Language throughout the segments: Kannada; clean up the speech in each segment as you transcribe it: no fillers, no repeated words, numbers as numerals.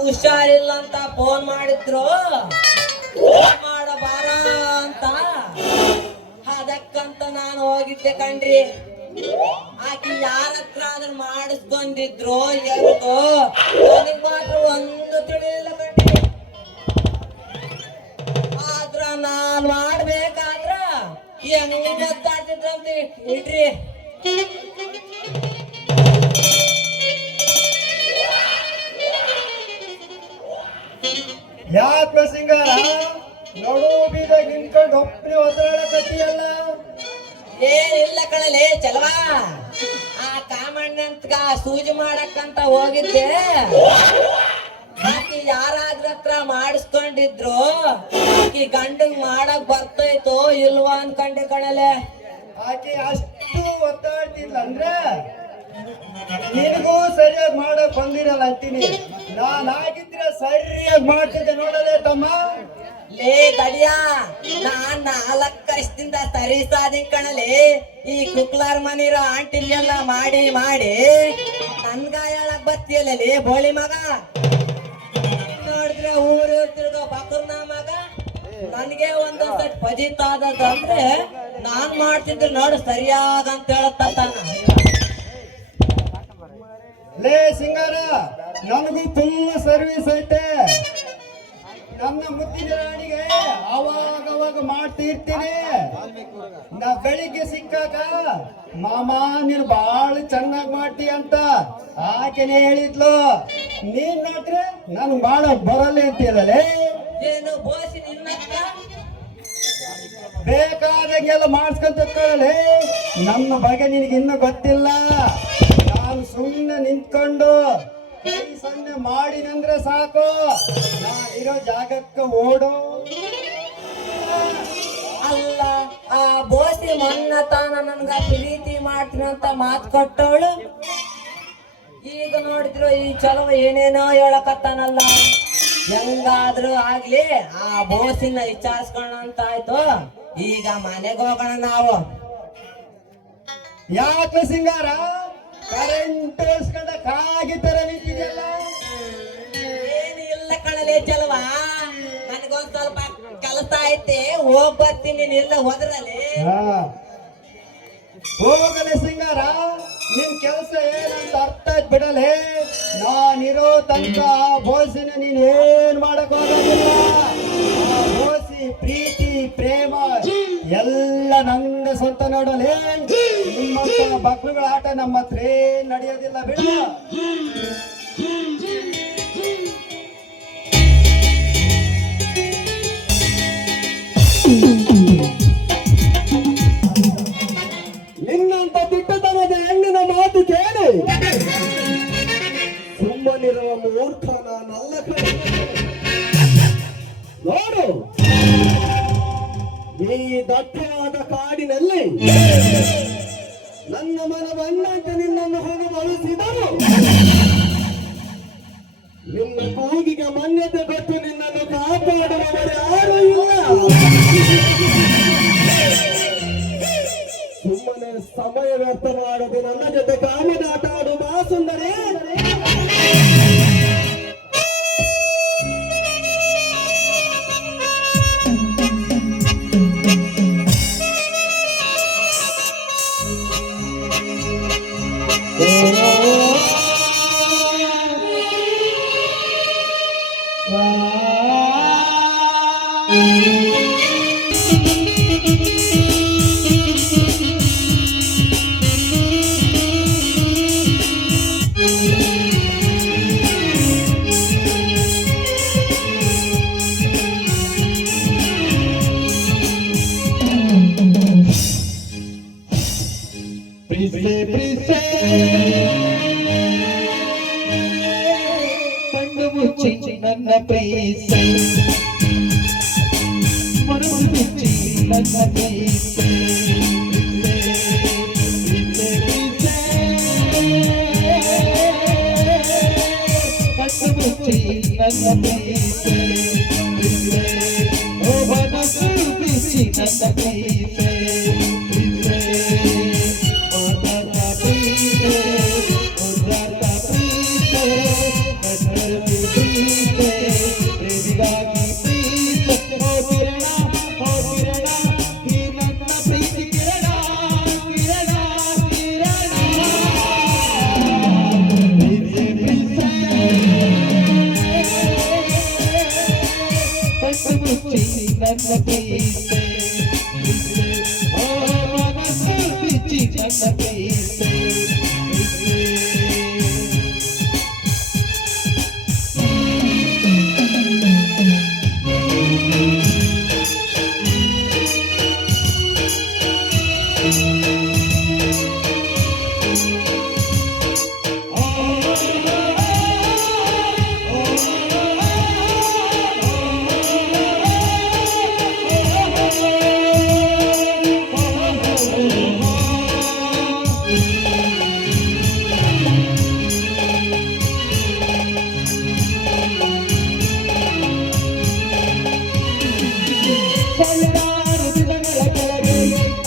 ಹುಷಾರಿಲ್ಲ ಅಂತ ಫೋನ್ ಮಾಡಿದ್ರು ಮಾಡಬಾರ ಅಂತ. ಅದಕ್ಕಂತ ನಾನು ಹೋಗಿದ್ದೆ ಕಣ್ರಿ. ಆಕಿ ಯಾರ ಹತ್ರ ಅದನ್ನ ಮಾಡಿಸ್ಕೊಂಡಿದ್ರು ಎಂತೋ ನನಗ್ ಮಾತ್ರ ಒಂದು ತಿಳಿಲಿಲ್ಲ ಕಣ್ರಿ. ಆದ್ರ ನಾನ್ ಮಾಡ್ಬೇಕಾದ್ರ ಹೆಂಗ್ ಗೊತ್ತಾಗ್ತಿದ್ರಂತ ಇಡ್ರಿ. ಯಾಕ ಸಿಂಗಾರ ನೋಡು ಬೀದಾಗ ನಿಂತ್ಕೊಂಡು ಒಬ್ಬನೇ ಒತ್ತಡಕತ್ತಿಯಲ್ಲ? ಏನಿಲ್ಲ ಕಣಲೆ ಚಲವಾ, ಆ ಕಾಮಣ್ಣಂತ್ಗ ಸೂಜಿ ಮಾಡಕ್ಕಂತ ಹೋಗಿದ್ದೆ. ಆಕಿ ಯಾರಾದ್ರ ಹತ್ರ ಮಾಡಿಸ್ಕೊಂಡಿದ್ರು ಆಕಿ ಗಂಡಂಗ್ ಮಾಡಕ್ ಬರ್ತೈತೋ ಇಲ್ವಾ ಅನ್ಕಂಡೆ ಕಣಲೆ. ಆಕೆ ಅಷ್ಟು ಒತ್ತಾಡ್ತಿಲ್ಲ ಅಂದ್ರೆ ನಿನಗೂ ಸರಿಯಾಗಿ ಮಾಡಕ್ ಬಂದಿರಲ್ಲ ಅಂತೀನಿ. ನಾನಾಗಿದ್ರೆ ಸರಿಯಾಗಿ ಮಾಡ್ತಿದ್ದೆ ನೋಡಲೇ ತಮ್ಮ. ಲೇ ತಡಿಯಾ, ನಾನ್ 4 ವರ್ಷದಿಂದ ಸರಿಸಾದಿ ಕಣಲೆ. ಈ ಕುಕ್ಲಾರ್ ಮನಿರೋ ಆಂಟಿಗೆಲ್ಲ ಮಾಡಿ ಮಾಡಿ ನನ್ಗ ಹೇಳಕ್ ಬತ್ತಿಯಲ್ಲ ಲೇ ಬೋಳಿ ಮಗ. ನೋಡಿದ್ರೆ ಊರು ತಿರ್ಗೋ ಬಕರ್ನ ಮಗ. ನನ್ಗೆ ಒಂದೊಂದ್ಸಟ್ ಫಜಿತಾದಂದ್ರೆ ನಾನ್ ಮಾಡ್ತಿದ್ರೆ ನೋಡು ಸರಿಯಾಗಂತ ಹೇಳತ್ತಾನ. ಲೇ ಸಿಂಗಾರ, ನನಗೂ ಫುಲ್ ಸರ್ವಿಸ್ ಐತೆ. ನನ್ನ ಮುತ್ತಿನ ರಾಣಿಗೆ ಅವಾಗ ಮಾಡ್ತಿರ್ತೀನಿ. ನಾ ಬೆಳಿಗ್ಗೆ ಸಿಕ್ಕಾಗ ಮಾಮ ನೀನು ಬಾಳ ಚೆನ್ನಾಗಿ ಮಾಡ್ತಿ ಅಂತ ಆಕೆನೆ ಹೇಳಿದ್ಲು. ನೀನ್ ನೋಡ್ರೆ ನಾನು ಮಾಡಕ್ ಬರಲ್ಲ ಅಂತೀಯಲ್ಲೇ. ಏನು ಬೋಸಿ ನಿನ್ನ ಬೇಕಾದಂಗೆಲ್ಲ ಮಾಡಿಸ್ಕೊಂತ ನನ್ನ ಬಗ್ಗೆ ನಿನಗೆ ಇನ್ನೂ ಗೊತ್ತಿಲ್ಲ. ನಾನು ಸುಮ್ಮನೆ ನಿಂತ್ಕೊಂಡು ಕೈ ಸೊನ್ನೆ ಮಾಡಿನಂದ್ರೆ ಸಾಕು, ನಾನಿರೋ ಜಾಗಕ್ಕೆ ಓಡೋ. ಅಲ್ಲ, ಆ ಬೋಸಿ ಮೊನ್ನ ತಾನ ನನ್ಗ ಪ್ರೀತಿ ಮಾಡ್ತೀನಿ ಅಂತ ಮಾತು ಕೊಟ್ಟವಳು ಈಗ ನೋಡಿದ್ರು ಈ ಚಲೋ ಏನೇನೋ ಹೇಳಕತ್ತಾನಲ್ಲ. ಹೆಂಗಾದ್ರೂ ಆಗ್ಲಿ ಆ ಬೋಸಿನ ವಿಚಾರಿಸ್ಕೋಣ ಅಂತ ಆಯ್ತು. ಈಗ ಮನೆಗೆ ಹೋಗೋಣ ನಾವು. ಯಾಕೆ ಸಿಂಗಾರ ಕರೆಂಟ್ ಓಡಿಸ್ಕೊಂಡ ಕಾಗಿ ತರ ನಿಂತಿದೆಯಲ್ಲ? ಏನು ಇಲ್ಲ ಕಣಲೆ ಚಲವಾ, ನನಗೊಂದ್ ಸ್ವಲ್ಪ ಕೆಲಸ ಐತೆ, ಹೋಗ್ ಬರ್ತೀನಿ. ಇಲ್ಲ ಹೋದ್ರಲ್ಲಿ ಹೋಗಲೆ ಸಿಂಗಾರ, ನಿನ್ ಕೆಲಸ ಏನಂತ ಅರ್ಥ ಆಯ್ತು ಬಿಡಲೆ. ನಾನಿರೋ ತನಕ ಬೋಸಿನ ನೀನ್ ಏನ್ ಮಾಡಕ್ ಹೋಗೋದಿಲ್ಲ. ಬೋಸಿ ಪ್ರೀತಿ ಪ್ರೇಮ ಎಲ್ಲ ನಂದ ಸ್ವಂತ ನೋಡಲೆ. ನಿಮ್ಮಂತ ಮಕ್ಳುಗಳ ಆಟ ನಮ್ಮ ಹತ್ರ ಏನ್ ನಡೆಯೋದಿಲ್ಲ ಬಿಡ. ನಿನ್ನಂತ ದಿಟ್ಟತನದ ಹೆಣ್ಣಿನ ಮಾತು ಕೇಳಿ ಸುಮ್ಮನಿರುವ ಮೂರ್ಖ ನಾನಲ್ಲ. ನೋಡು, ಈ ದಟ್ಟವಾದ ಕಾಡಿನಲ್ಲಿ ನನ್ನ ಮನವನ್ನಂತೆ ನಿನ್ನನ್ನು ಹೋಗಿ ಬಳಸಿದರು. ನಿನ್ನ ಕೂಗಿಗೆ ಮಾನ್ಯತೆ ಕೊಟ್ಟು ನಿನ್ನನ್ನು ಕಾಪಾಡುವವರು ಯಾರೂ ಇಲ್ಲ. ಸುಮ್ಮನೆ ಸಮಯ ವ್ಯರ್ಥ ಮಾಡದೆ ನನ್ನ ಜೊತೆ ಕಾಮದಾಟ ಆಡು ಬಾ ಸುಂದರಿ. ಕಣ್ಣು ಮುಚ್ಚಿ ನನ್ನ ಪ್ರೀಸೆ, ಮನಸ್ಸು ಮುಚ್ಚಿ ನನ್ನ ಪ್ರೀಸೆ, ಕಣ್ಣು ಮುಚ್ಚಿ ನನ್ನ ಪ್ರೀತೆ ಓ ಮನಸ್ಸು ಬಿಚ್ಚಿ ನನ್ನ ಪ್ರೀತೆ ಓದಾಟ ಪ್ರೀತೆ ಓದಾಟ ಪ್ರೀತೆ ಕಣ್ಣರ ಪ್ರೀತೆ ಪ್ರೇಮಿಗಾಗಿ ಪ್ರೀತೆ ಓ ಕಿರಣ ಈ ನನ್ನ ಪ್ರೀತಿ ಕಿರಣ ಕಿರಣ ಕಿರಣ ಕಣ್ಣು ಮುಚ್ಚಿ ನನ್ನ ಪ್ರೀತೆ ಓ ಮನಸ್ಸು ಬಿಚ್ಚಿ ನನ್ನ ಪ್ರೀತೆ ಸಾವಿರಾರು ದಿನಗಳ ಕೆಳಗೆ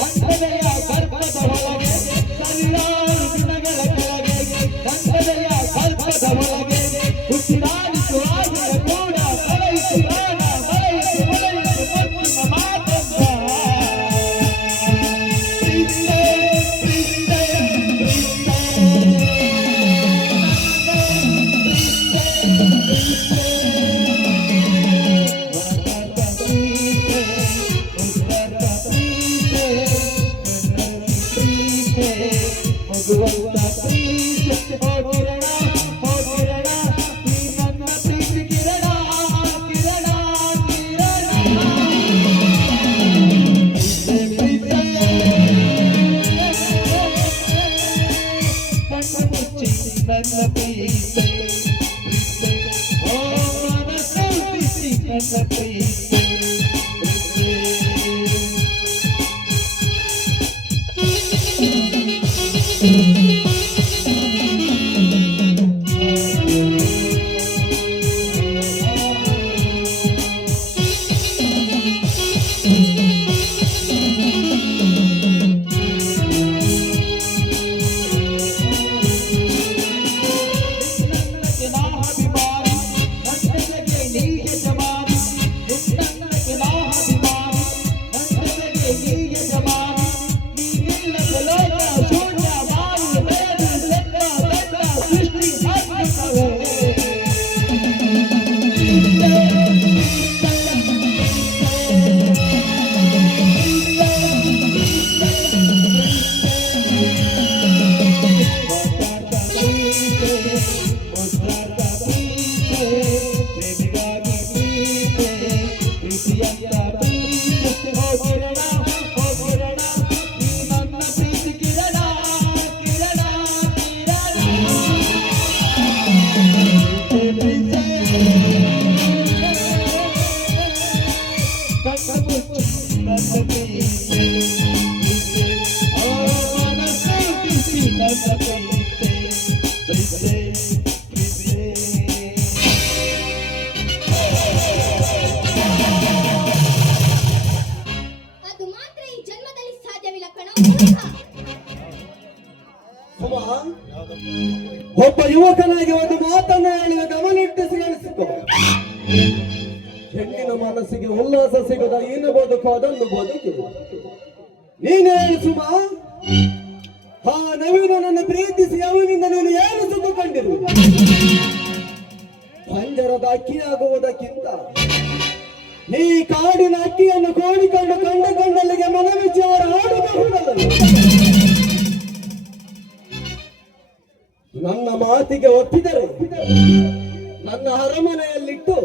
ಅಂಧದೆಯ ಗರ್ಭದ ಒಳಗೆ ಸಾವಿರಾರು ದಿನಗಳ ಕೆಳಗೆ ಅಂಧದೆಯ ಗರ್ಭದ ಒಳಗೆ ಹುಟ್ಟಿರಾಡಿತು ಆಗಿನ ಕೂಡ ಮಳೆಯಿತು ಪ್ರಾಣ ಮಳೆಯಿತು ಮುತ್ತಿನ ಮಾತಂದ ಪ್ರೀತೆ ಪ್ರೀತೆ ಮಗುವಂತ ಪ್ರೀತೆ ಓ ಕಿರಣ ಈ ನನ್ನ ಪ್ರೀತಿ ಕಿರಣ ಕಿರಣ ಕಿರಣ ಪ್ರೀತೆ ಕಣ್ಣು ಮುಚ್ಚಿ ನನ್ನ ಪ್ರೀತೆ ಓ ಮನಸ್ಸು ಬಿಚ್ಚಿ ನನ್ನ ಪ್ರೀತೆ ಅದು ಮಾತ್ರ ಈ ಜನ್ಮದಲ್ಲಿ ಸಾಧ್ಯವಿಲ್ಲ ಕಣ. ಸುಮ, ಒಬ್ಬ ಯುವಕನಾಗಿ ಒಂದು ಮಾತನ್ನು ಹೇಳಿದ ಗಮನಿಟ್ಟಿಸಿ ಅನಿಸಿತು. ಹೆಣ್ಣಿನ ಮನಸ್ಸಿಗೆ ಉಲ್ಲಾಸ ಸಿಗದ ಏನು ಬದುಕು ಅದನ್ನು ಬದುಕು. ನೀನೇ ಹೇಳು ಸುಮ, ಆ ನವೀನನನ್ನು ಪ್ರೀತಿಸಿ ಅವನಿಂದ ನೀನು ಏನು ಸುಖ ಕಂಡಿರು? ಪಂಜರದ ಅಕ್ಕಿಯಾಗುವುದಕ್ಕಿಂತ ಈ ಕಾಡಿನ ಅಕ್ಕಿಯನ್ನು ಕೋಡಿಕೊಂಡು ಕಂಡ ಕಂಡಲ್ಲಿಗೆ ಮನವಿಚಾರ ಆಡಬಹುದಲ್ಲ. ನನ್ನ ಮಾತಿಗೆ ಒಪ್ಪಿದರೆ ನನ್ನ ಅರಮನೆಯಲ್ಲಿಟ್ಟು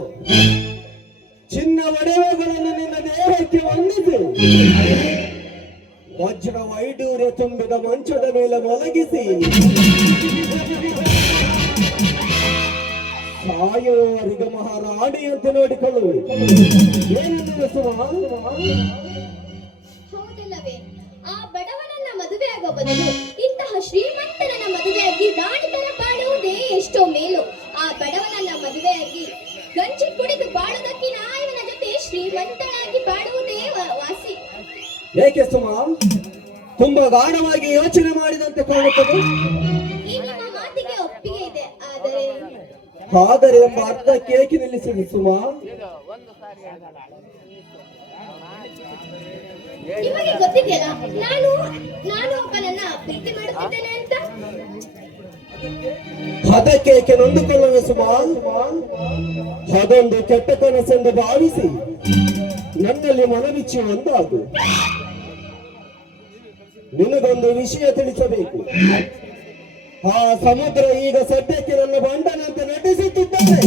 ಚಿನ್ನ ಒಡವೆಗಳನ್ನು ನಿನ್ನ ದೇಹಕ್ಕೆ ಹೊಂದಿಸಿ ವಜ್ರ ವೈಡೂರ್ಯ ತುಂಬಿದ ಮಂಚದ ಮೇಲೆ ಮಲಗಿಸಿ ಸಾಯುವವರಿಗೆ ಮಹಾರಾಣಿಯಂತೆ ನೋಡಿಕೊಳ್ಳುವೆ. ಏನೆಂದರೆ ಸುಮ, ಹೌದಲ್ಲವೇ? ಆ ಬಡವನನ್ನ ಮದುವೆಯಾಗೋ ಬದಲು ಇಂತಹ ಶ್ರೀಮಂತನನ್ನ ಮದುವೆಯಾಗಿ ರಾಣಿತರ ಬಾಳುವುದೇ ಎಷ್ಟೋ ಮೇಲು. ಆ ಬಡವನನ್ನ ಮದುವೆ ಸ್ವಂತಳಾಗಿ ಬಾಳುವುದೇ ವಾಸಿ. ಏಕೆ ಸುಮಾ, ತುಂಬಾ ಗಾಢವಾಗಿ ಯೋಚನೆ ಮಾಡಿದಂತೆ ಕಾಣುತ್ತದೆ. ಈ ನಿಮ್ಮ ಮಾತಿಗೆ ಒಪ್ಪಿಗೆ ಇದೆ, ಆದರೆ ಆದರೆ ಎಂಬ ಅರ್ಥ ಕೇಕೆ ನಿಲ್ಲಿಸಿದೆ ಸುಮಾ. ನಿಮಗೆ ಗೊತ್ತಿದೆಯಲ್ಲ, ನಾನು ನಾನು ಒಬ್ಬನನ್ನ ಪ್ರೀತಿ ಮಾಡುತ್ತಿದ್ದೇನೆ ಅಂತ. ಅದಕ್ಕೇಕೆ ನೊಂದುಕೊಳ್ಳುವ ಸುಮಾ. ಅದೊಂದು ಕೆಟ್ಟ ಕನಸೆಂದು ಭಾವಿಸಿ ನನ್ನಲ್ಲಿ ಮನವಿಚ್ಚಿ ಒಂದಾಗು. ನಿನಗೊಂದು ವಿಷಯ ತಿಳಿಸಬೇಕು. ಆ ಸಮುದ್ರ ಈಗ ಸದ್ಯಕ್ಕೆ ನನ್ನ ಬಂಡನಂತೆ ನಟಿಸುತ್ತಿದ್ದಾನೆ.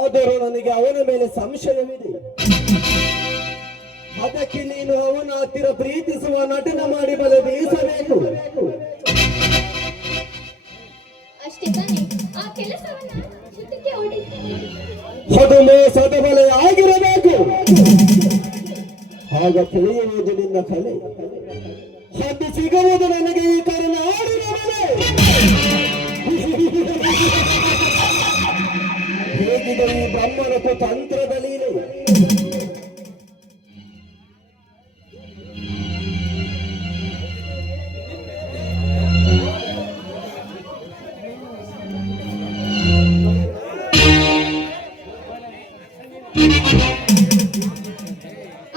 ಆದರೂ ನನಗೆ ಅವನ ಮೇಲೆ ಸಂಶಯವಿದೆ. ಅದಕ್ಕೆ ನೀನು ಅವನ ಹತ್ತಿರ ಪ್ರೀತಿಸುವ ನಟನ ಮಾಡಿ ಬಲೆ ಬೀಸಬೇಕು. ಅಷ್ಟೇ ತಾನೇ, ಆ ಕೆಲಸವನ್ನ ಜೊತೆಗೆ ಹೊಡಿ. ಅದು ಮೋಸದ ಬಲೆ ಆಗಿರಬೇಕು. ಆಗ ತಿಳಿಯುವುದು ನಿನ್ನ ಕಲೆ. ಅದು ಸಿಗುವುದು ನನಗೆ ಈ ಕಾರಣ ಆಡಿನ ಮನೆ. ಹೇಗಿದೆ ಈ ಬ್ರಹ್ಮನ ತಂತ್ರದ ಲೀಲೆ.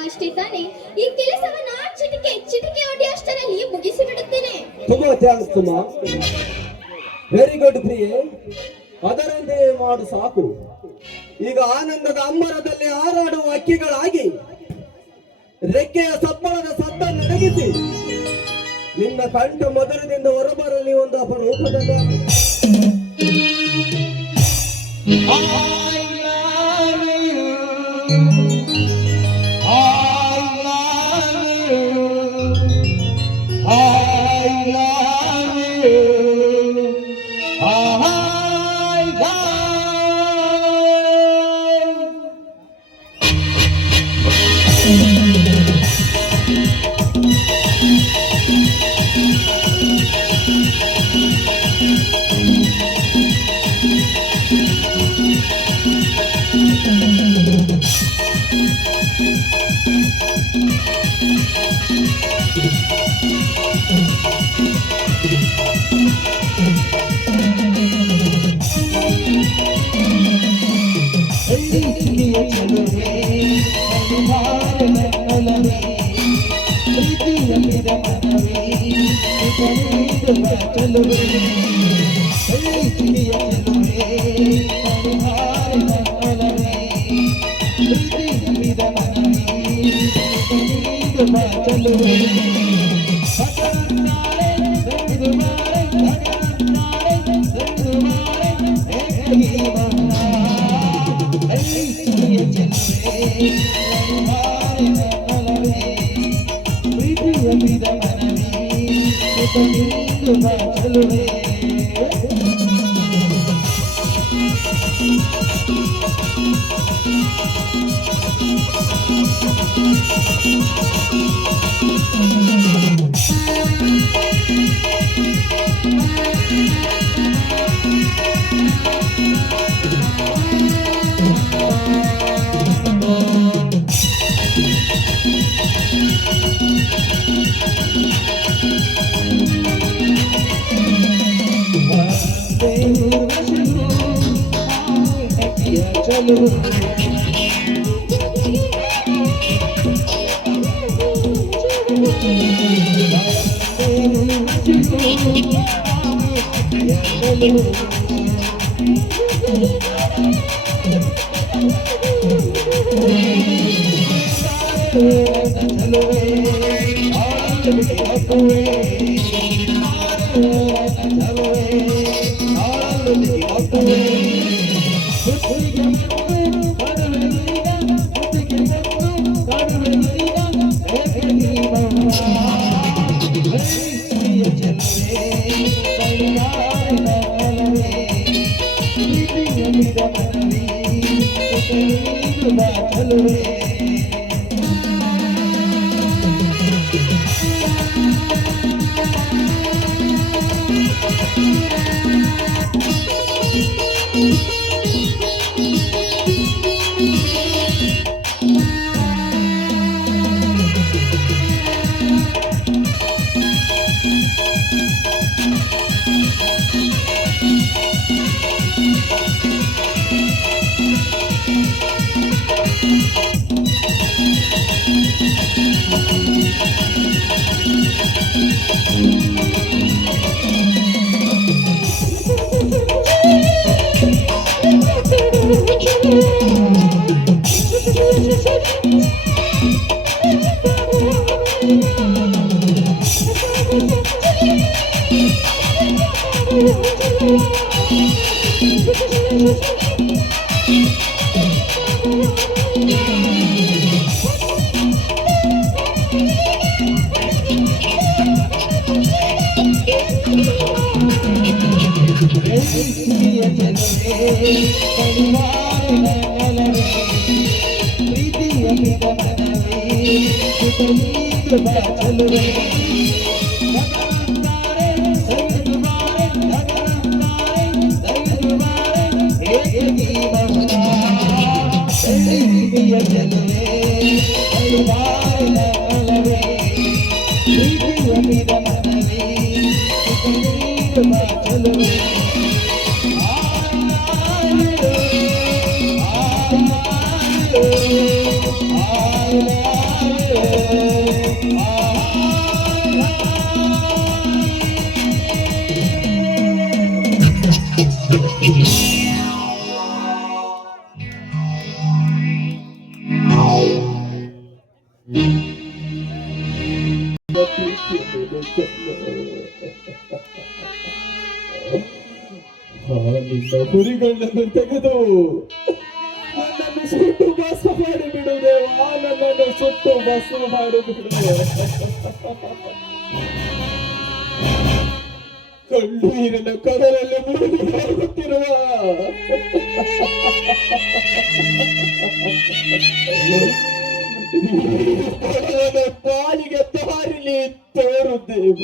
ಅಷ್ಟೇ ತಾನೇ, ಈ ಕೆಲಸವನ್ನ ಚಿಟಿಕೆ ಹೊಡಿ ಅಷ್ಟರಲ್ಲಿ ಮುಗಿಸಿ ಬಿಡುತ್ತೇನೆ. ತುಂಬಾ ಥ್ಯಾಂಕ್ಸ್ ತುಮಾ. ವೆರಿ ಗುಡ್ ಪ್ರಿಯೆ. ಅದರಂತೆ ಮಾಡು ಸಾಕು. ಈಗ ಆನಂದದ ಅಂಬರದಲ್ಲಿ ಹಾರಾಡುವ ಹಕ್ಕಿಗಳಾಗಿ ರೆಕ್ಕೆಯ ಸಪ್ಪಳದ ಸದ್ದ ನಡಗಿಸಿ ನಿನ್ನ ಕಂಠ ಮಧುರದಿಂದ ಹೊರಬರಲಿ ಒಂದು ಅಪರೂಪದಲ್ಲಿ. ನಿನ್ನ ಹುರಿಗಳನ್ನು ತೆಗೆದು ನನ್ನನ್ನು ಸುಟ್ಟು ಭಸ್ಮ ಮಾಡಿ ಬಿಡುವುದೇವಾ, ನನ್ನನ್ನು ಸುಟ್ಟು ಭಸ್ಮ ಮಾಡಿ ಬಿಡುವುದೇ. ಕಣ್ಣೀರಿನ ಕಡಲಲ್ಲಿ ಮುಳುಗಿ ಹೋಗುತ್ತಿರುವ ಪಾಲಿಗೆ ದಾರಿಲಿ ತೋರುತ್ತೇವ.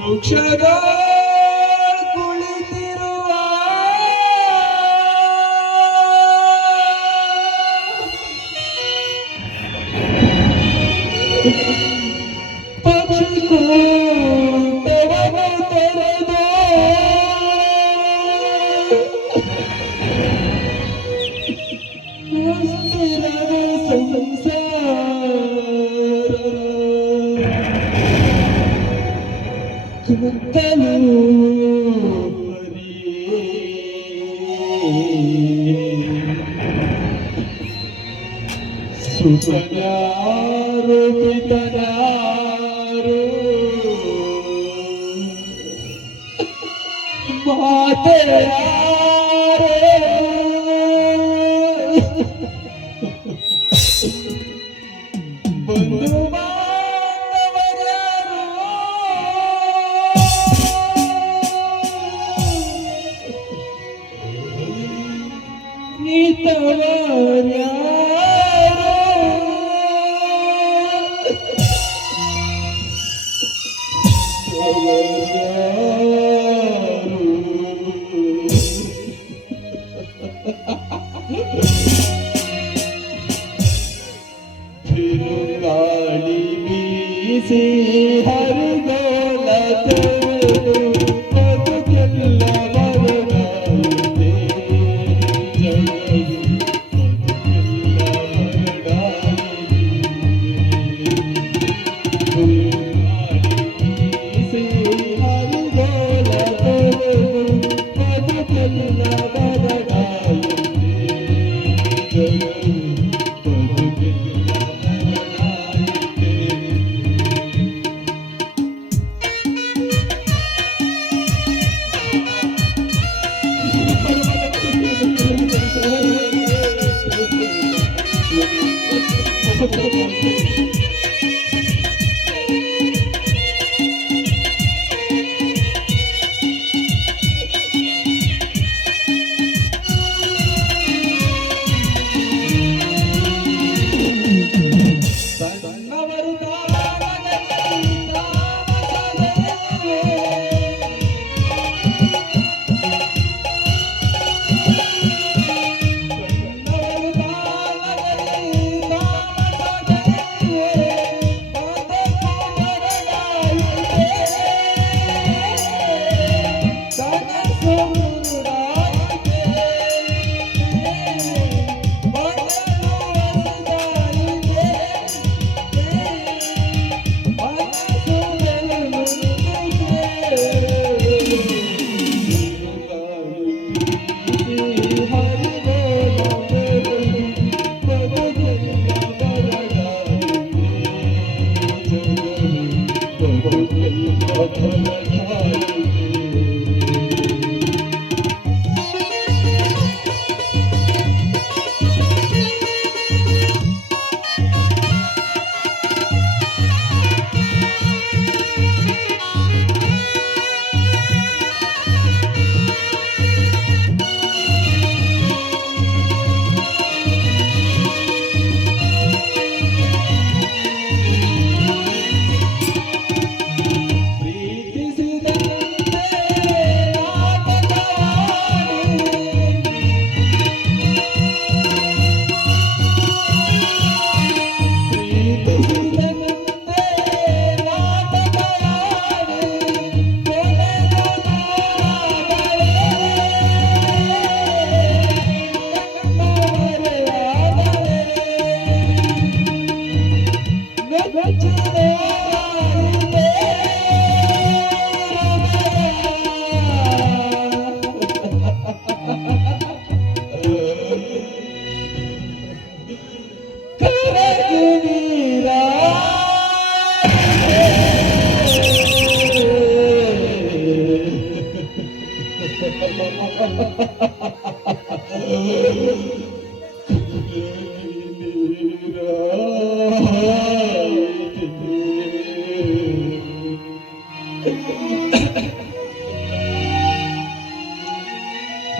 ವೃಕ್ಷದ ಕುಳಿತಿರುವ ಪಕ್ಷಿ ಕೂಟವನ್ನು ತೆರೆದು ಅಸ್ಥಿರವ ಸಂಸಾರ ಕುತ್ತಲು ಸುತನ್ಯಾರು ಪಿತನ್ಯಾರು ಮಾತೆಯಾರು ಬಂಧು ಗಾಳಿ ಬೀಸಿ ಹರಿದೋಲ ಬದುಕೆಲ್ಲ ಬರಗಾಲದೆ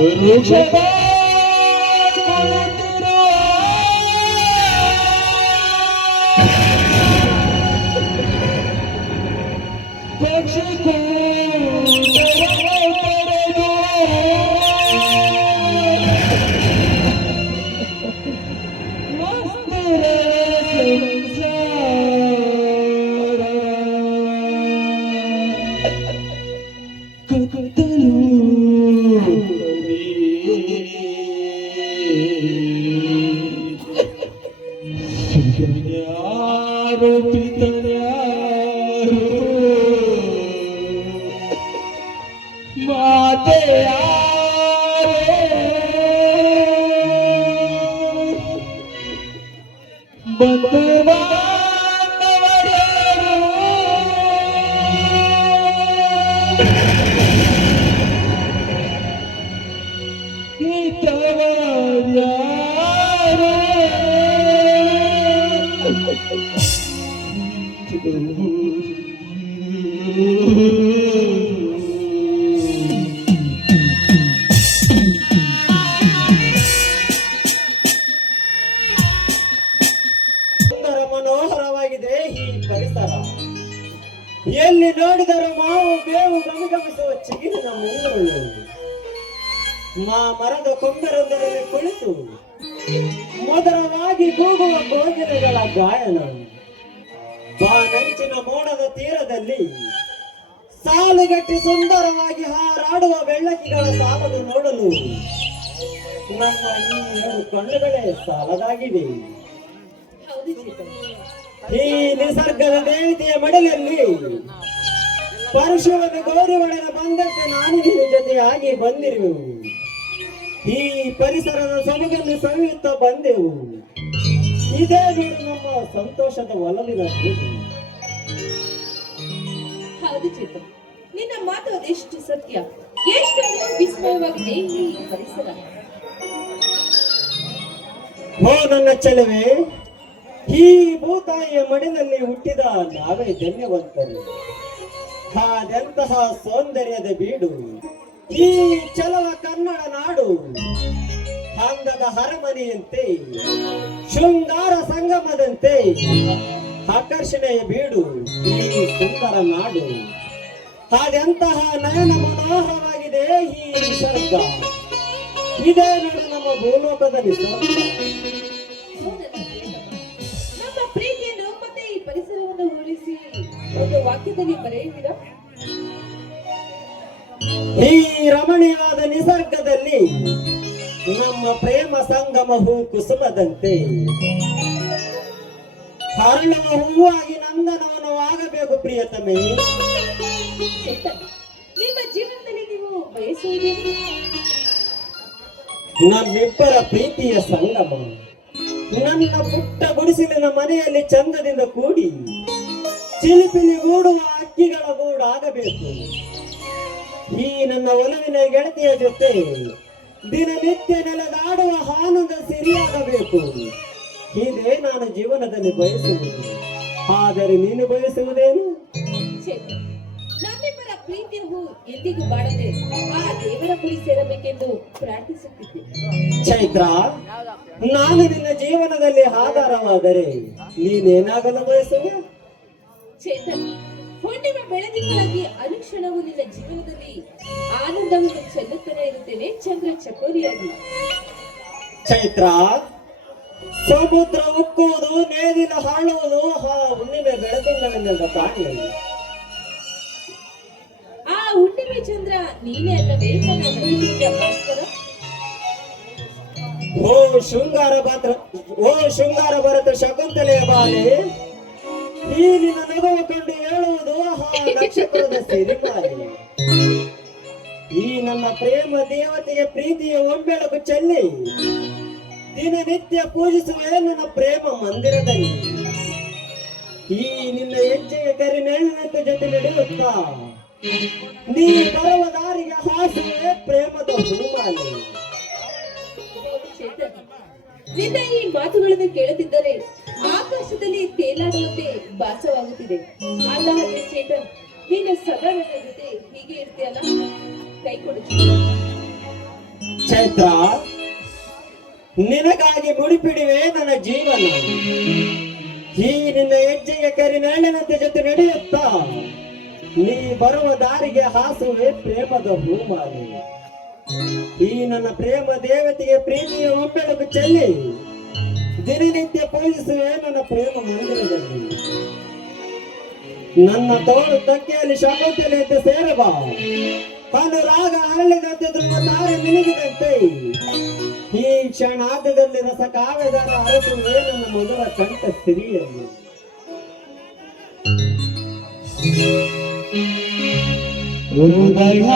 ವೃಕ್ಷದ ಪಕ್ಷಿ ಸುಂದರ ಮನೋಹರವಾಗಿದೆ ಈ ಪರಿಸರ. ಎಲ್ಲಿ ನೋಡಿದರೂ ಮಾವು ಬೇವು ಗಮಗಮಿಸುವ ಚಿಗಿರಿನ ಮುಂಗುರುಳು. ಮರದ ಕೊಂಬರೊಂದರಲ್ಲಿ ಕುಳಿತು ಮಧುರವಾಗಿ ಕೂಗುವ ಕೋಗಿಲೆಗಳ ಗಾಯನ. ಬಾನಂಚಿನ ಮೋಡದ ತೀರದಲ್ಲಿ ಸಾಲುಗಟ್ಟಿ ಸುಂದರವಾಗಿ ಹಾರಾಡುವ ಬೆಳ್ಳಕ್ಕಿಗಳ ಸಾಲದು ನೋಡಲು ನಮ್ಮ ಈ ಎರಡು ಕಣ್ಣುಗಳೇ ಸಾಲದಾಗಿವೆ. ಈ ನಿಸರ್ಗದ ದೇವತೆಯ ಮಡಿಲಲ್ಲಿ ಪರಶುವನ್ನು ಗೌರಿ ಒಡೆದ ಬಂದಕ್ಕೆ ನಾನು ನಿನ್ನ ಜೊತೆಯಾಗಿ ಬಂದಿರುವೆವು. ಈ ಪರಿಸರದ ಸೊಬಗನ್ನು ಸವಿಯುತ್ತಾ ಬಂದೆವು. ಇದೇ ನೋಡು ನಮ್ಮ ಸಂತೋಷದ ಒಲವಿನ ಕೂಗು. ಹೌದು ಚೇತನ್, ನಿನ್ನ ಮಾತು ಅದೆಷ್ಟು ಸತ್ಯ, ಎಷ್ಟು ವಿಸ್ಮಯವಾಗಿದೆ ಈ ಪರಿಸರ. ಓ ನನ್ನ ಚೆಲುವೆ, ಈ ಭೂತಾಯಿಯ ಮಡಿಲಲ್ಲಿ ಹುಟ್ಟಿದ ನಾವೇ ಧನ್ಯವಂತರು. ಅದೆಂತಹ ಸೌಂದರ್ಯದ ಬೀಡು ಈ ಚಲವ ಕನ್ನಡ ನಾಡು. ಅಂದದ ಅರಮನೆಯಂತೆ, ಶೃಂಗಾರ ಸಂಗಮದಂತೆ ಆಕರ್ಷಣೆಯ ಬೀಡು ಈ ಸುಂದರ ನಾಡು. ಅದೆಂತಹ ನಯನ ಮನೋಹರವಾಗಿದೆ ಈ ನಿಸರ್ಗ. ಇದೇ ನೋಡು ನಮ್ಮ ಭೂಲೋಕದಲ್ಲಿ ನಮ್ಮ ಪ್ರೀತಿಯನ್ನು ಮತ್ತೆ ಈ ಪರಿಸರವನ್ನು ಹೋಲಿಸಿ ಒಂದು ವಾಕ್ಯದಲ್ಲಿ ಬರೆಯುವಿರಾ? ಈ ರಮಣೀಯವಾದ ನಿಸರ್ಗದಲ್ಲಿ ನಮ್ಮ ಪ್ರೇಮ ಸಂಗಮ ಹೂ ಕುಸುಮದಂತೆ ಹರಳುವ ಹೂವಾಗಿ ನಂದನವನವಾಗಬೇಕು ಪ್ರಿಯತಮೆ. ಚೇತನ್, ನಿಮ್ಮ ಜೀವನದಲ್ಲಿ ನೀವು ಬಯಸುವುದೇನು? ನಮ್ಮಿಬ್ಬರ ಪ್ರೀತಿಯ ಸಂಗಮ. ನನ್ನ ಪುಟ್ಟ ಗುಡಿಸಲಿನ ಮನೆಯಲ್ಲಿ ಚಂದದಿಂದ ಕೂಡಿ ಚಿಲಿಪಿಲಿ ಗೂಡುವ ಅಕ್ಕಿಗಳ ಗೂಡಾಗಬೇಕು. ಈ ನನ್ನ ಒಲವಿನ ಗೆಳತಿಯ ಜೊತೆ ದಿನನಿತ್ಯ ನೆಲೆದಾಡುವ ಆನಂದ ಸಿರಿಯಾಗಬೇಕು. ಇದೇ ನಾನು ಜೀವನದಲ್ಲಿ ಬಯಸುವುದು. ಆದರೆ ನೀನು ಬಯಸುವುದೇನು? ಚೇತನ್, ನಮ್ಮಿಬ್ಬರ ಪ್ರೀತಿಯ ಹೂ ಎಂದಿಗೂ ಬಾಡದೆ ಆ ದೇವರ ಬಳಿ ಸೇರಬೇಕೆಂದು ಪ್ರಾರ್ಥಿಸುತ್ತಿದ್ದೆ. ಚೈತ್ರ, ನಾನು ನಿನ್ನ ಜೀವನದಲ್ಲಿ ಆಧಾರವಾದರೆ ನೀನೇನಾಗಲು ಬಯಸುವೆ? ಚೇತನ್, ಹುಣ್ಣಿಮೆ ಬೆಳದಿಂಗಳಾಗಿ ಅನುಕ್ಷಣವು ನಿನ್ನ ಜೀವನದಲ್ಲಿ ಆನಂದವನ್ನು ಚೆಲ್ಲುತ್ತಲೇ ಇರುತ್ತೇನೆ, ಚಂದ್ರ ಚಕೋರಿಯಾಗಿ. ಚೈತ್ರ, ಸಮುದ್ರ ಉಕ್ಕುವುದು, ನೇದಿನ ಹಾಳುವುದು ಆ ಹುಣ್ಣಿಮೆ ಬೆಳದಿಂಗಳಿಂದ ಕಾಣಿಯಲ್ಲಿ. ಆ ಹುಣ್ಣಿಮೆ ಚಂದ್ರ ನೀನೇ ಅಲ್ಲವೇ ನನ್ನ ನದಿಯ ಭಾಸ್ಕರ? ಓ ಶೃಂಗಾರ ಭರತ ಶಕುಂತಲೆಯ ಬಾಲೆ, ಈ ನಿನ್ನ ನಗುವ ಕಂಡು ಹೇಳುವುದು ಆ ನಕ್ಷತ್ರದ ಸಿರಿಮಾಲೆ. ಈ ನನ್ನ ಪ್ರೇಮ ದೇವತೆಗೆ ಪ್ರೀತಿಯ ಒಂಬೆಳಕು ಚೆಲ್ಲಿ ದಿನನಿತ್ಯ ಪೂಜಿಸುವೆ ನನ್ನ ಪ್ರೇಮ ಮಂದಿರದಲ್ಲಿ. ಈ ನಿನ್ನ ಹೆಜ್ಜೆಯ ಕರಿನೆಳ್ಳಿನ ಜೊತೆ ನಡೆಯುತ್ತಾ ನೀ ಬರುವ ದಾರಿಗೆ ಹಾಸುವೆ ಪ್ರೇಮದ ಹೂಮಾಲೆ. ಹೌದು ಚೇತನ್, ನಿನ್ನ ಈ ಮಾತುಗಳನ್ನು ಕೇಳುತ್ತಿದ್ದರೆ ಆಕಾಶದಲ್ಲಿ ತೇಲಾಡುವಂತೆ ಭಾಸವಾಗುತ್ತಿದೆ. ಅಲ್ಲ ಹಾಗೆ ಚೇತನ್, ನೀನು ಸದಾ ನನ್ನ ಜೊತೆ ಹೀಗೆ ಇರ್ತೀಯಲ್ಲ? ಕೈ ಕೊಡು ಚೇತನ್. ಚೈತ್ರ, ನಿನಗಾಗಿ ಮುಡಿಪಿಡುವೆ ನನ್ನ ಜೀವನ. ಈ ನಿನ್ನ ಹೆಜ್ಜೆಗೆ ಕರಿನಾಳಿನಂತೆ ಜೊತೆ ನಡೆಯುತ್ತಾ ನೀ ಬರುವ ದಾರಿಗೆ ಹಾಸುವೆ ಪ್ರೇಮದ ಹೂಮಾಲೆ. ಈ ನನ್ನ ಪ್ರೇಮ ದೇವತೆಗೆ ಪ್ರೀತಿಯ ಒಬ್ಬೆಳಕು ಚೆಲ್ಲಿ ದಿನನಿತ್ಯ ಪೂಜಿಸುವೆ ನನ್ನ ಪ್ರೇಮ ಮಂದಿರದಲ್ಲಿ. ನನ್ನ ತೋಳು ತಕ್ಕೆಯಲ್ಲಿ ಶಕುಂತಲೆಯಂತೆ ಸೇರಬ, ಅನುರಾಗ ಹರಳಿದಂತೆ ಧ್ರುವ ತಾರೆ ಮಿನುಗಿದಂತೆ ಈ ಕ್ಷಣಾರ್ಧದಲ್ಲಿ ರಸ ಕಾವ್ಯದಾರ ಅರಸುವೆ ನನ್ನ ಮಧುರ ಕಂಠ ಸಿರಿಯಲ್ಲಿ. ಹೃದಯ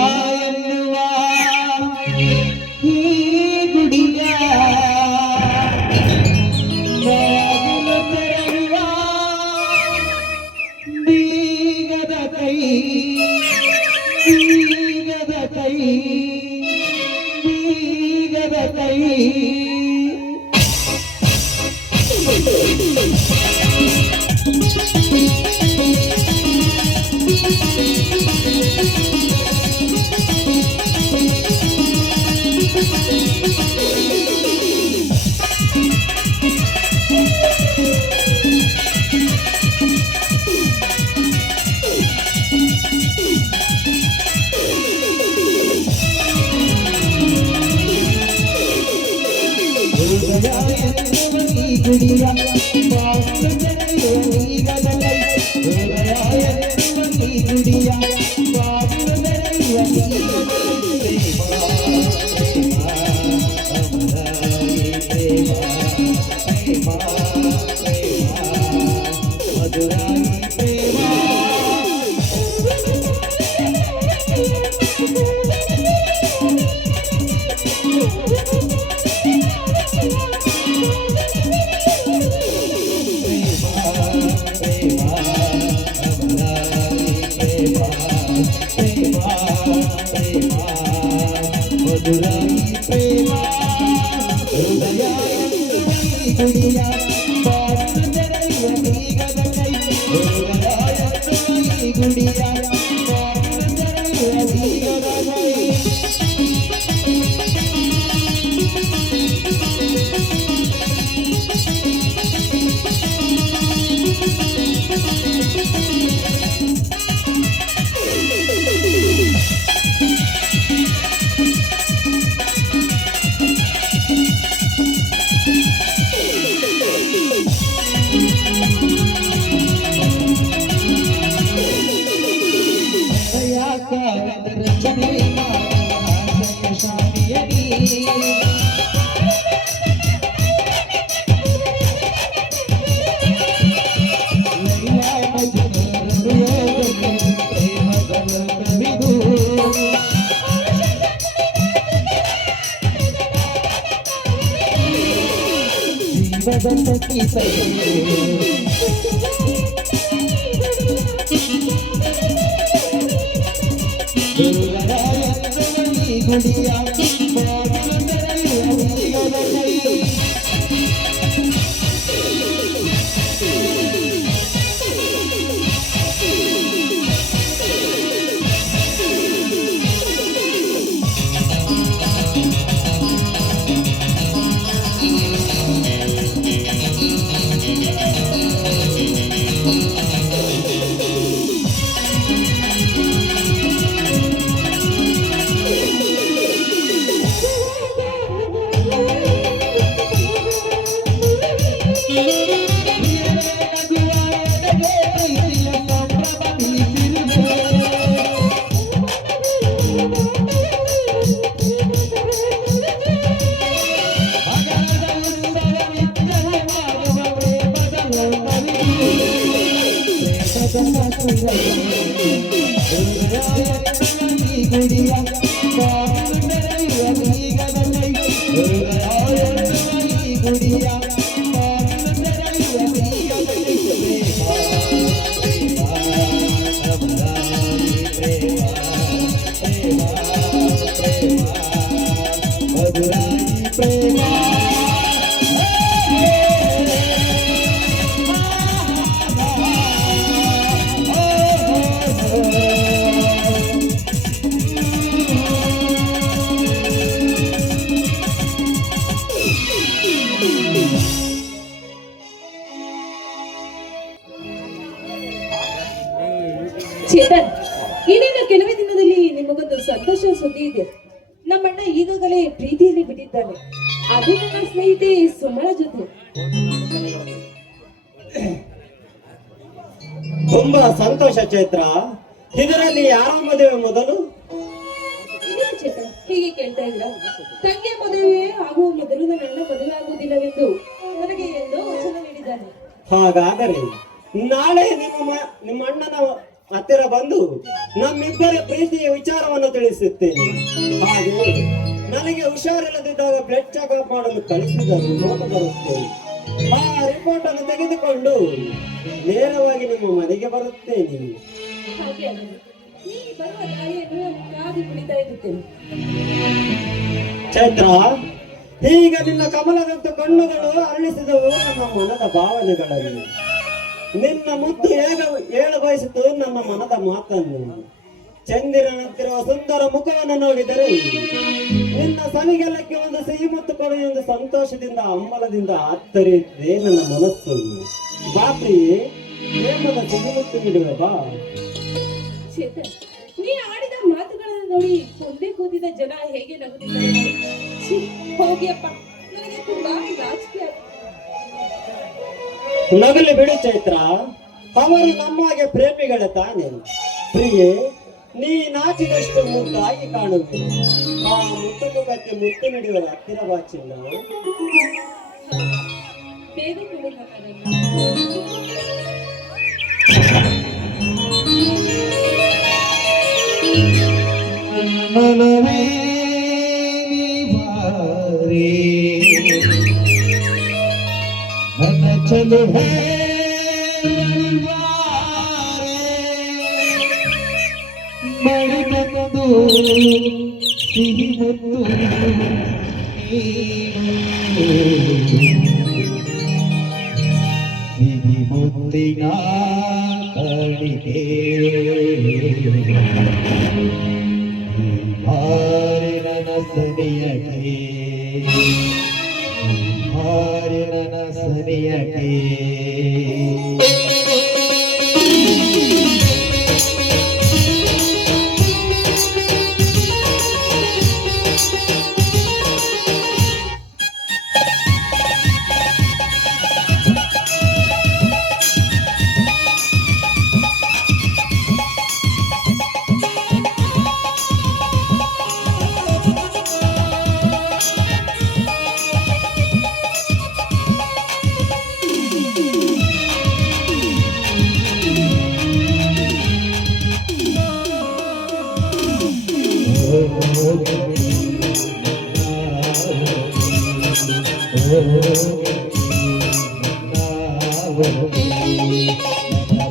ಎನ್ನುವ ಈ ಗುಡಿಯ ಬಾಗಿಲು ತೆರೆಯುವ ಬೀಗದ ಕೈ, ಬೀಗದ ಕೈ, ಬೀಗದ ಕೈ. ಗುಡಿಯ ಬಾಗಿಲು ತೆರೆಯುವ ಬೀಗದ ಕೈ, ಹೃದಯ ಎನ್ನುವ ಈ ಗುಡಿಯ ಬಾಗಿಲು ತೆರೆಯುವ ಬೀಗದ ಕೈ. ಪ್ರೇಮ, ಪ್ರೇಮ, ಪ್ರೇಮ, ಮಧುರಾಗಿ ಪ್ರೇಮ. ಮಧುರಾಗಿ ಪ್ರೇಮ, ಹೃದಯ ಗುಡಿಯ ಬಾಗಿಲು ತೆರೆಯುವ ಬೀಗದ ಕೈ, ಹೃದಯ ಗುಡಿಯ ಬಾಗಿಲು ತೆರೆಯುವ ಬೀಗದ ಕೈ. ಗುಡಿಯ ಬಾಗಿಲು ತೆರೆಯುವ ಬೀಗದ ಕೈ. ಗುಡಿಯ ಬಾಗಿಲು ತೆರೆಯುವ ಬೀಗದ ಕೈ, ಗುಡಿಯ ಬಾಗಿಲು ತೆರೆಯುವ ಬೀಗದ ಕೈ. ಪ್ರೇಮ, ಪ್ರೇಮ, ಪ್ರೇಮ. ಚೇತನ್, ಇನ್ನೇನು ಕೆಲವೇ ದಿನದಲ್ಲಿ ನಿಮಗೊಂದು ಸಂತೋಷ ಸುದ್ದಿ ಇದೆ. ನಮ್ಮಣ್ಣ ಈಗಾಗಲೇ ಪ್ರೀತಿಯಲ್ಲಿ ಬಿಟ್ಟಿದ್ದಾನೆ. ಅದು ನನ್ನ ಸ್ನೇಹಿತೆ ಸುಮಳ ಜೊತೆ. ತುಂಬಾ ಸಂತೋಷ ಚೈತ್ರ. ಇದರಲ್ಲಿ ಯಾರ ಮದುವೆ ಮೊದಲು? ಇದೇನು ಚೇತನ್ ಹೀಗೆ ಕೇಳ್ತಾ ಇದ್ರ? ತಂಗಿಯ ಮದುವೆ ಆಗುವ ಮೊದಲು ನನ್ನ ಅಣ್ಣ ಮದುವೆ ಆಗುವುದಿಲ್ಲವೆಂದು ನನಗೆ ಎಂದೋ ವಚನ ನೀಡಿದ್ದಾನೆ. ಹಾಗಾದರೆ ನಾಳೆ ನಿಮ್ಮ ಅಣ್ಣನ ಹತ್ತಿರ ಬಂದು ನಮ್ಮಿಬ್ಬರ ಪ್ರೀತಿಯ ವಿಚಾರವನ್ನು ತಿಳಿಸುತ್ತೇನೆ. ಹಾಗೆ ನನಗೆ ಹುಷಾರಿಲ್ಲದಿದ್ದಾಗ ಬ್ಲಡ್ ಚೆಕಪ್ ಮಾಡಲು ಕಳಿಸಿದ ರಿಪೋರ್ಟ್ ಬರುತ್ತೇನೆ. ಆ ರಿಪೋರ್ಟ್ ಅನ್ನು ತೆಗೆದುಕೊಂಡು ನೇರವಾಗಿ ನಿಮ್ಮ ಮನೆಗೆ ಬರುತ್ತೇನೆ. ಹಾಗೆ ಆಗಲಿ. ನೀ ಬರುವ ದಾರಿಯನ್ನು ಕಾದು ಕುಳಿತಾ ಇರುತ್ತೇನೆ. ಚೈತ್ರ, ಈಗ ನಿನ್ನ ಕಮಲದಂತ ಕಣ್ಣುಗಳು ಅರಳಿಸಿದವು ನನ್ನ ಮನದ ಭಾವನೆಗಳಲ್ಲಿ. ನಿನ್ನ ಮುದ್ದು ಹೇಳ ಬಯಸಿತು ನನ್ನ ಮನದ ಮಾತನ್ನು. ಚಂದಿರನಂತಿರುವ ಸುಂದರ ಮುಖವನ್ನು ನೋಡಿದರೆ ನಿನ್ನ ಸವಿಗೆಲ್ಲಕ್ಕೆ ಒಂದು ಸಿಹಿ ಮತ್ತು ಕೊಡುವ ಒಂದು ಸಂತೋಷದಿಂದ ಹಂಬಲದಿಂದ ಆತ್ತರಿಯುತ್ತಿದೆ ನನ್ನ ಮನಸ್ಸು. ಬಾಪ್ರಿಯೇ, ಪ್ರೇಮದ ಸಿಹಿ ಮುತ್ತು ನೀಡುವ ಬಾ. ಚೇತನ್, ನೀ ಆಡಿದ ಮಾತುಗಳನ್ನು ನೋಡಿ ಕೊಂದೆ ಕೂತಿದ ಜನ ಹೇಗೆ ನಗುತ್ತಿದ್ದಾರೆ. ಛೀ, ಹೋಗಿಯಪ್ಪ, ನನಗೆ ತುಂಬಾ ನಾಚಿಕೆ ಆಗುತ್ತೆ. ನಗಲಿ ಬಿಡು ಚೈತ್ರ, ಅವರು ನಮ್ಮಾಗೆ ಪ್ರೇಮಿಗಳ ತಾನೆ. ಪ್ರಿಯೆ, ನೀ ನಾಚಿದಷ್ಟು ಮುದ್ದಾಗಿ ಕಾಣುವೆ. ಆ ಮುತ್ತು ಮುಖಕ್ಕೆ ಮುತ್ತು ನೀಡುವ ಹತ್ತಿರ ಬಾಚಿಲ್ಲ. ಬೇಗ ಕೊಡು ನನ್ನನ್ನು. ಮನವೇ ಬಾರೆ ನನ್ನ ಚಲುವೆ ಮಡಿದೊಂದು ಸಿಹಿ ಮುತ್ತು ಸಿಹಿ ಮುತ್ತಿನ ಕಣಿಗೆ ಹಾರಿನ ಸನಿಯಗೆ ಹಾರಿನ ಸನಿಯಗೆ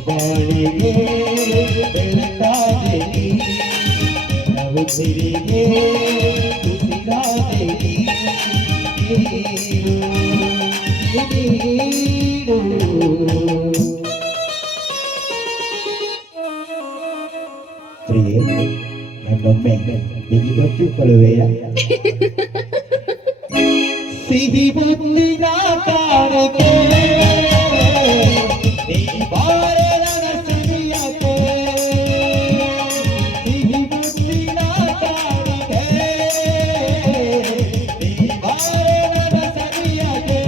ಬಾಳಿಗೆ ಬೆಳಕಾಗಿ ಉಸಿರಿಗೆ ಉಸಿರಾಗಿ ಪ್ರಿಯೆ, ನನ್ನೊಮ್ಮೆ ಬಿಗಿಗೊತ್ತಿಕೊಳ್ಳುವೆಯ? ಸಿಹಿ ಮುತ್ತಿನ ಕಾಣಿಕೆ ನೀ ಬಾರೆ ನನ್ನ ಸಿರಿಯಕ್ಕೆ. ಸಿಹಿ ಮುತ್ತಿನ ಕಾಣಿಕೆ ನೀ ಬಾರೆ ನನ್ನ ಸರಿಯಕ್ಕೆ.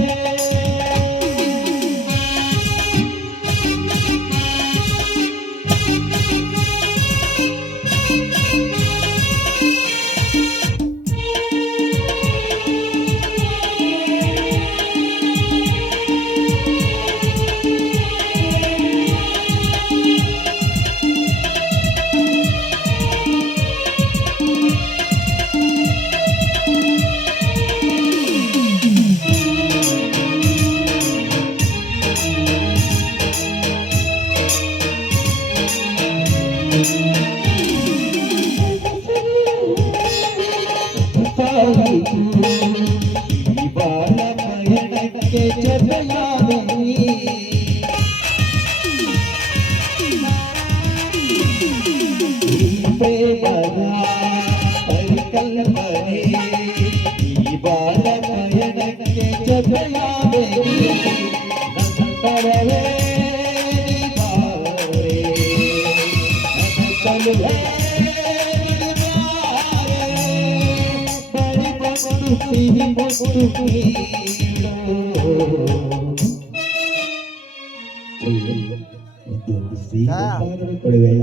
ಈ ಬಾಳ ಪಯಣಕ್ಕೆ ಜೊತೆಯಾದೆ ನೀ. ಈ ಪ್ರೇಮದ ಪರಿಕಲ್ಪನೆ ಈ ಬಾಳ ಪಯಣಕ್ಕೆ ಜೊತೆಯಾದೆ ನೀ. ನನ್ನ ತರವೇ ಬಾರೆ, ಚಲುವೆ ಬಳಿ ಬಂದು ಸಿಹಿ ಮುತ್ತು ಕೊಡುವೆ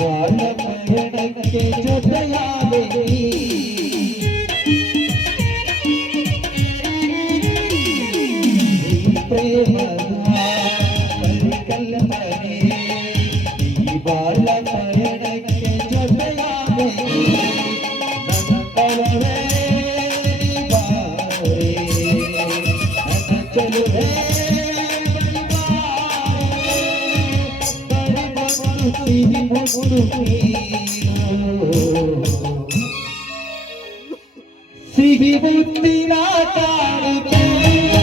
ಬಾಳ ಪಯಣಕ್ಕೆ ಜೊತೆಯಾದೆ ಪ್ರೇಮದ ಪರಿಕಲ್ಪನೆ ಈ ಬಾಳ ಪಯಣಕ್ಕೆ ಜೊತೆಯಾದೆ ನನ್ನವರೇ ಬಾರೆ ನನ್ನ ಚಲುವೆ ಸಿಹಿ ಮುತ್ತಿನ ಕಾಣಿಕೆ